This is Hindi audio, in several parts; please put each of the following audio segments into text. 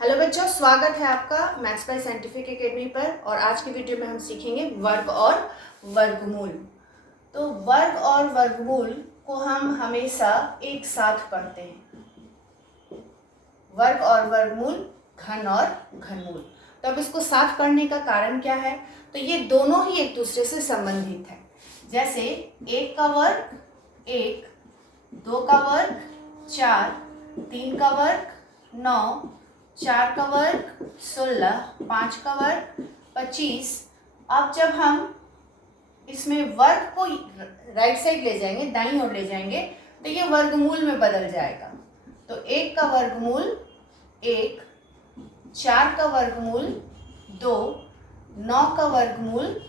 हेलो बच्चों, स्वागत है आपका मैथ्स बाय साइंटिफिक एकेडमी पर। और आज की वीडियो में हम सीखेंगे वर्ग और वर्गमूल। तो वर्ग और वर्गमूल को हम हमेशा एक साथ पढ़ते हैं। वर्ग और वर्गमूल, घन और घनमूल। तो अब इसको साथ पढ़ने का कारण क्या है? तो ये दोनों ही एक दूसरे से संबंधित है। जैसे 1 का वर्ग 1, 2 का वर्ग 4, 3 का वर्ग 9, 4 का वर्ग 16, 5 का वर्ग 25। अब जब हम इसमें वर्ग को राइट साइड ले जाएंगे, दाईं ओर ले जाएंगे, तो ये वर्गमूल में बदल जाएगा। तो 1 का वर्गमूल 1, 4 का वर्गमूल 2, 9 का वर्गमूल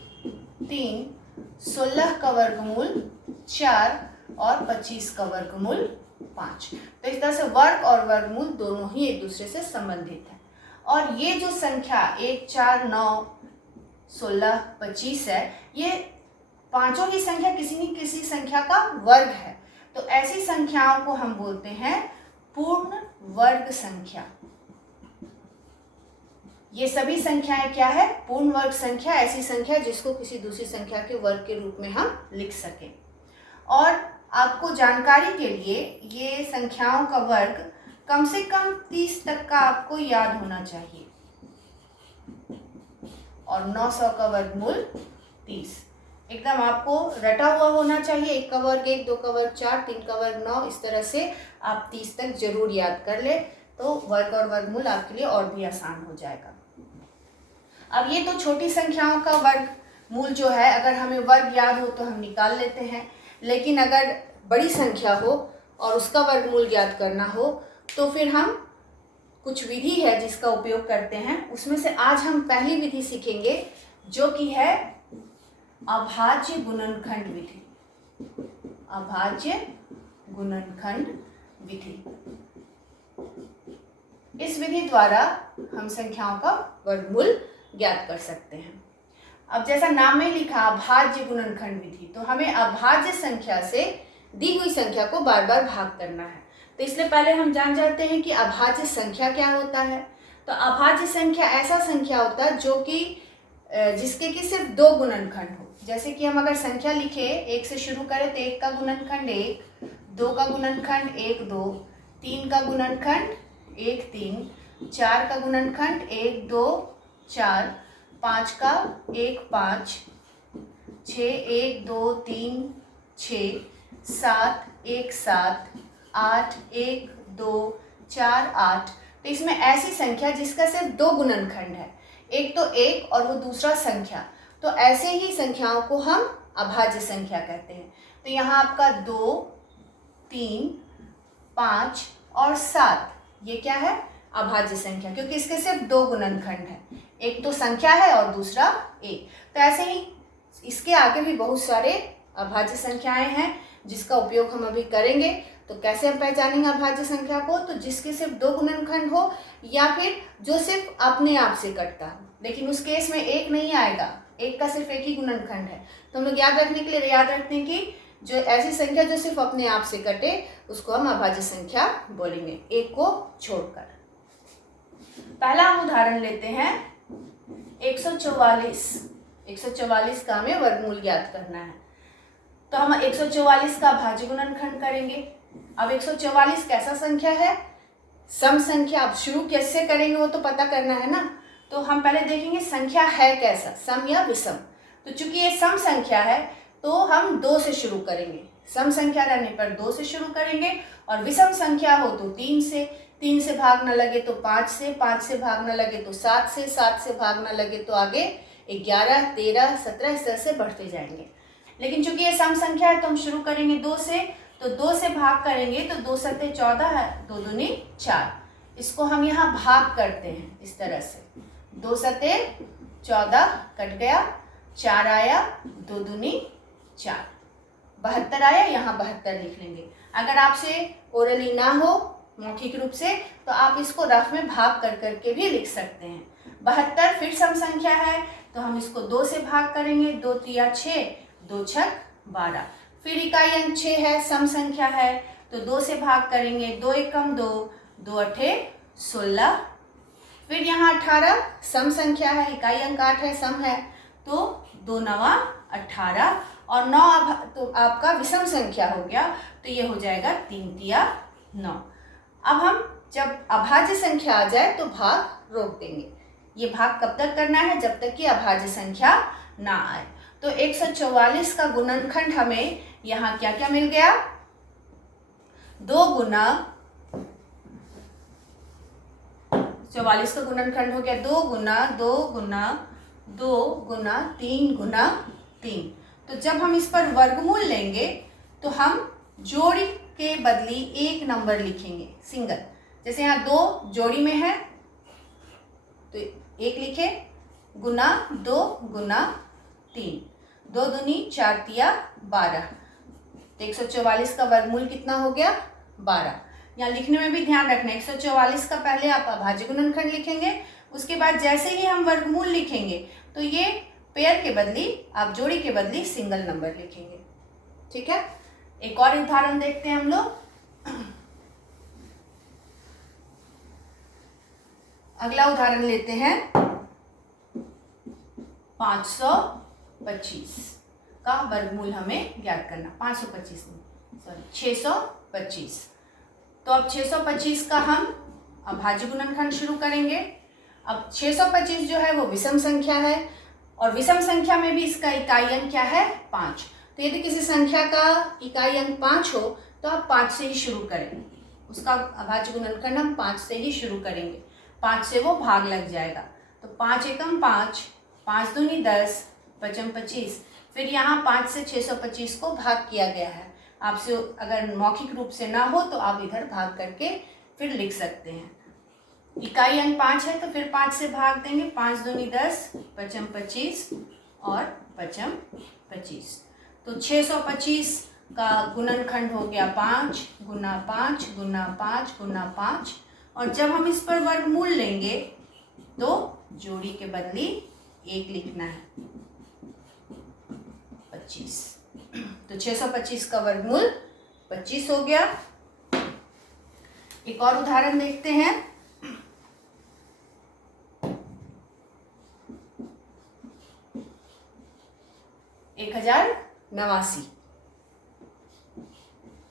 3, 16 का वर्गमूल 4 और 25 का वर्गमूल 5। तो इस तरह से वर्ग और वर्गमूल दोनों ही एक दूसरे से संबंधित है। और ये जो संख्या 1, 4, 9, 16, 25 है, ये पांचों की संख्या किसी न किसी संख्या का वर्ग है। तो ऐसी संख्याओं को हम बोलते हैं पूर्ण वर्ग संख्या। ये सभी संख्याएं क्या है? पूर्ण वर्ग संख्या, ऐसी संख्या जिसको किसी दूसरी संख्या के वर्ग के रूप में हम लिख सकें। और आपको जानकारी के लिए ये संख्याओं का वर्ग कम से कम 30 तक का आपको याद होना चाहिए। और 900 का वर्गमूल 30 एकदम आपको रटा हुआ होना चाहिए। 1 का वर्ग 1, 2 का वर्ग 4, 3 का वर्ग 9, इस तरह से आप 30 तक जरूर याद कर ले, तो वर्ग और वर्गमूल आपके लिए और भी आसान हो जाएगा। अब ये तो छोटी संख्याओं का वर्गमूल जो है, अगर हमें वर्ग याद हो तो हम निकाल लेते हैं। लेकिन अगर बड़ी संख्या हो और उसका वर्गमूल ज्ञात करना हो तो फिर हम कुछ विधि है जिसका उपयोग करते हैं। उसमें से आज हम पहली विधि सीखेंगे जो कि है अभाज्य गुणनखंड विधि। अभाज्य गुणनखंड विधि। इस विधि द्वारा हम संख्याओं का वर्गमूल ज्ञात कर सकते हैं। अब जैसा नाम में लिखा अभाज्य गुणनखंड विधि, तो हमें अभाज्य संख्या से दी हुई संख्या को बार बार भाग करना है। तो इसलिए पहले हम जान जाते हैं कि अभाज्य संख्या क्या होता है। तो अभाज्य संख्या ऐसा संख्या होता है जो कि जिसके कि सिर्फ 2 गुणनखंड हो। जैसे कि हम अगर संख्या लिखे 1 से शुरू करें तो 1 का गुणनखंड 1, 2 का गुणनखंड 1, 2, 3 का गुणनखंड 1, 3, 4 का गुणनखंड 1, 2, 4, 5 का 1, 5, 6, 1, 2, 3, 6, 7, 1, 7, 8, 1, 2, 4, 8। तो इसमें ऐसी संख्या जिसका सिर्फ 2 गुणनखंड है, एक तो 1 और वो दूसरा संख्या, तो ऐसे ही संख्याओं को हम अभाज्य संख्या कहते हैं। तो यहाँ आपका 2, 3, 5 और 7 ये क्या है? अभाज्य संख्या, क्योंकि इसके सिर्फ 2 गुणनखंड है, एक तो संख्या है और दूसरा 1। तो ऐसे ही इसके आगे भी बहुत सारे अभाज्य संख्याएं हैं जिसका उपयोग हम अभी करेंगे। तो कैसे हम पहचानेंगे अभाज्य संख्या को? तो जिसके सिर्फ 2 गुणनखंड हो या फिर जो सिर्फ अपने आप से कटता हो। लेकिन उस केस में 1 नहीं आएगा, 1 का सिर्फ 1 ही गुणनखंड है। तो हम लोग याद रखने के लिए याद रखते हैं कि जो ऐसी संख्या जो सिर्फ अपने आप से कटे उसको हम अभाज्य संख्या बोलेंगे, 1 को छोड़कर। पहला हम उदाहरण लेते हैं 144। 144 का हमें वर्गमूल ज्ञात करना है। तो हम 144 का अभाज्य गुणनखंड करेंगे। अब 144 कैसा संख्या है? सम संख्या। अब शुरू कैसे करेंगे वो तो पता करना है ना। तो हम पहले देखेंगे संख्या है कैसा, सम या विषम। तो चूंकि ये सम संख्या है तो हम 2 से शुरू करेंगे। सम संख्या रहने पर 2 से शुरू करेंगे, और विषम संख्या हो तो 3 से, 3 से भाग न लगे तो 5 से, 5 से भाग न लगे तो 7 से, 7 से भाग न लगे तो आगे 11, 13, 17 इस तरह से बढ़ते जाएंगे। लेकिन चूंकि ये सम संख्या है तो हम शुरू करेंगे 2 से। तो 2 से भाग करेंगे तो 2 सत्ते 14 है, 2 दूनी 4। इसको हम यहाँ भाग करते हैं इस तरह से, 2 सत्ते 14 कट गया, 4 आया, 2 दूनी 4, 72 आया, यहाँ 72 लिख लेंगे। अगर आपसे ओरली ना हो मौखिक रूप से तो आप इसको रफ में भाग कर करके भी लिख सकते हैं। 72 फिर सम संख्या है तो हम इसको 2 से भाग करेंगे, 2 तिया 6, 2 छक 12। फिर इकाई अंक 6 है, सम संख्या है, तो 2 से भाग करेंगे, 2 एकम 2, 2 अठे 16, फिर यहाँ 18 सम संख्या है, इकाई अंक 8 है, सम है, तो 2 9 18 और 9 तो आपका विषम संख्या हो गया, तो ये हो जाएगा 3 तिया 9। अब हम जब अभाज्य संख्या आ जाए तो भाग रोक देंगे। ये भाग कब तक करना है? जब तक कि अभाज्य संख्या ना आए। तो 144 का गुणनखंड हमें यहाँ क्या क्या मिल गया? 2 गुना 44 का गुणनखंड हो गया 2 गुना 2 गुना 2 गुना 3 गुना 3। तो जब हम इस पर वर्गमूल लेंगे तो हम जोड़ी के बदली एक नंबर लिखेंगे, सिंगल। जैसे यहाँ 2 जोड़ी में है तो 1 लिखे, गुना 2 गुना 3, 2 दूनी 4 तिया 12। तो 144 का वर्गमूल कितना हो गया? 12। यहाँ लिखने में भी ध्यान रखना, 144 का पहले आप अभाज्य गुणनखंड लिखेंगे, उसके बाद जैसे ही हम वर्गमूल लिखेंगे तो ये पेयर के बदली, आप जोड़ी के बदली सिंगल नंबर लिखेंगे। ठीक है, एक और उदाहरण देखते हैं हम लोग। अगला उदाहरण लेते हैं 525 का वर्गमूल हमें ज्ञात करना। 525 सॉरी 625। तो अब 625 का हम अभाज्य गुणनखंड शुरू करेंगे। अब 625 जो है वो विषम संख्या है और विषम संख्या में भी इसका इकाई अंक क्या है? 5। तो यदि किसी संख्या का इकाई अंक 5 हो तो आप 5 से ही शुरू करें, उसका अभाज्य गुणनखंड हम 5 से ही शुरू करेंगे, 5 से वो भाग लग जाएगा। तो 5 एकम 5, 5 दूनी 10, 5 25। फिर यहाँ 5 से 625 को भाग किया गया है। आपसे अगर मौखिक रूप से ना हो तो आप इधर भाग करके फिर लिख सकते हैं। इकाई अंक 5 है तो फिर 5 से भाग देंगे, 5 दूनी 10, 5 25 और 5 25। तो 625 का गुणनखंड हो गया 5 गुना 5 गुना 5 गुना 5। और जब हम इस पर वर्गमूल लेंगे तो जोड़ी के बदली 1 लिखना है, 25। तो 625 का वर्गमूल 25 हो गया। एक और उदाहरण देखते हैं। एक 1089,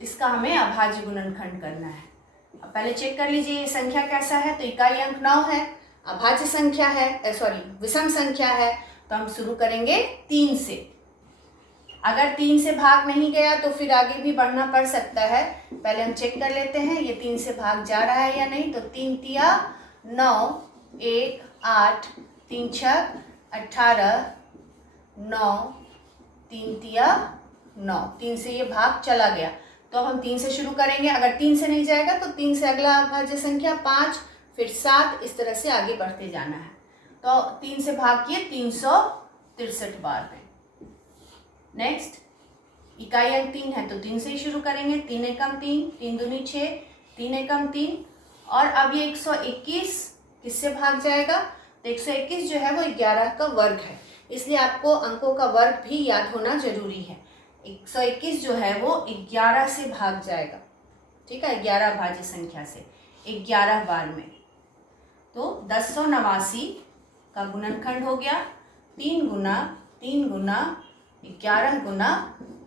इसका हमें अभाज्य गुणनखंड करना है। अब पहले चेक कर लीजिए ये संख्या कैसा है। तो इकाई अंक 9 है, अभाज्य संख्या है, सॉरी विषम संख्या है, तो हम शुरू करेंगे 3 से। अगर 3 से भाग नहीं गया तो फिर आगे भी बढ़ना पड़ सकता है। पहले हम चेक कर लेते हैं ये 3 से भाग जा रहा है या नहीं। तो 3 तिया 9, 1 8, 3 6 18, 9, 3 तिया 9, 3 से ये भाग चला गया तो अब हम 3 से शुरू करेंगे। अगर 3 से नहीं जाएगा तो 3 से अगला अभाज्य संख्या 5, फिर 7, इस तरह से आगे बढ़ते जाना है। तो 3 से भाग किए 363 बार में। नेक्स्ट इकाई अंक 3 है तो 3 से ही शुरू करेंगे, 3 एकम 3, 3 दूनी 6, 3 एकम 3। और अब ये 121 किससे भाग जाएगा? तो 121 जो है वो 11 का वर्ग है, इसलिए आपको अंकों का वर्ग भी याद होना जरूरी है। 121 जो है वो 11 से भाग जाएगा। ठीक है, 11 भाज्य संख्या से 11 बार में। तो 1089 का गुणनखंड हो गया 3 गुना 3 गुना 11 गुना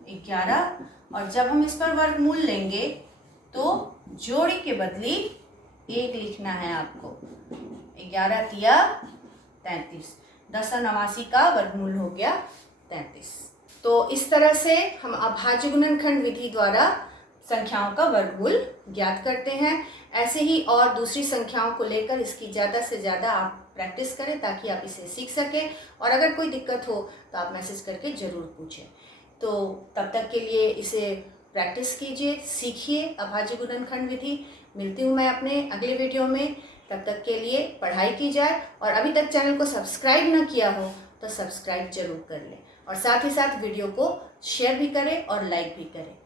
11। और जब हम इस पर वर्गमूल लेंगे तो जोड़ी के बदली 1 लिखना है आपको, 11 तिया 33। 1089 का वर्गमूल हो गया 33। तो इस तरह से हम अभाज्य गुणनखंड विधि द्वारा संख्याओं का वर्गमूल ज्ञात करते हैं। ऐसे ही और दूसरी संख्याओं को लेकर इसकी ज़्यादा से ज़्यादा आप प्रैक्टिस करें ताकि आप इसे सीख सकें। और अगर कोई दिक्कत हो तो आप मैसेज करके ज़रूर पूछें। तो तब तक के लिए इसे प्रैक्टिस कीजिए, सीखिए अभाज्य गुणनखंड विधि। मिलती हूँ मैं अपने अगले वीडियो में। तब तक के लिए पढ़ाई की जाए और अभी तक चैनल को सब्सक्राइब न किया हो तो सब्सक्राइब जरूर कर लें और साथ ही साथ वीडियो को शेयर भी करें और लाइक भी करें।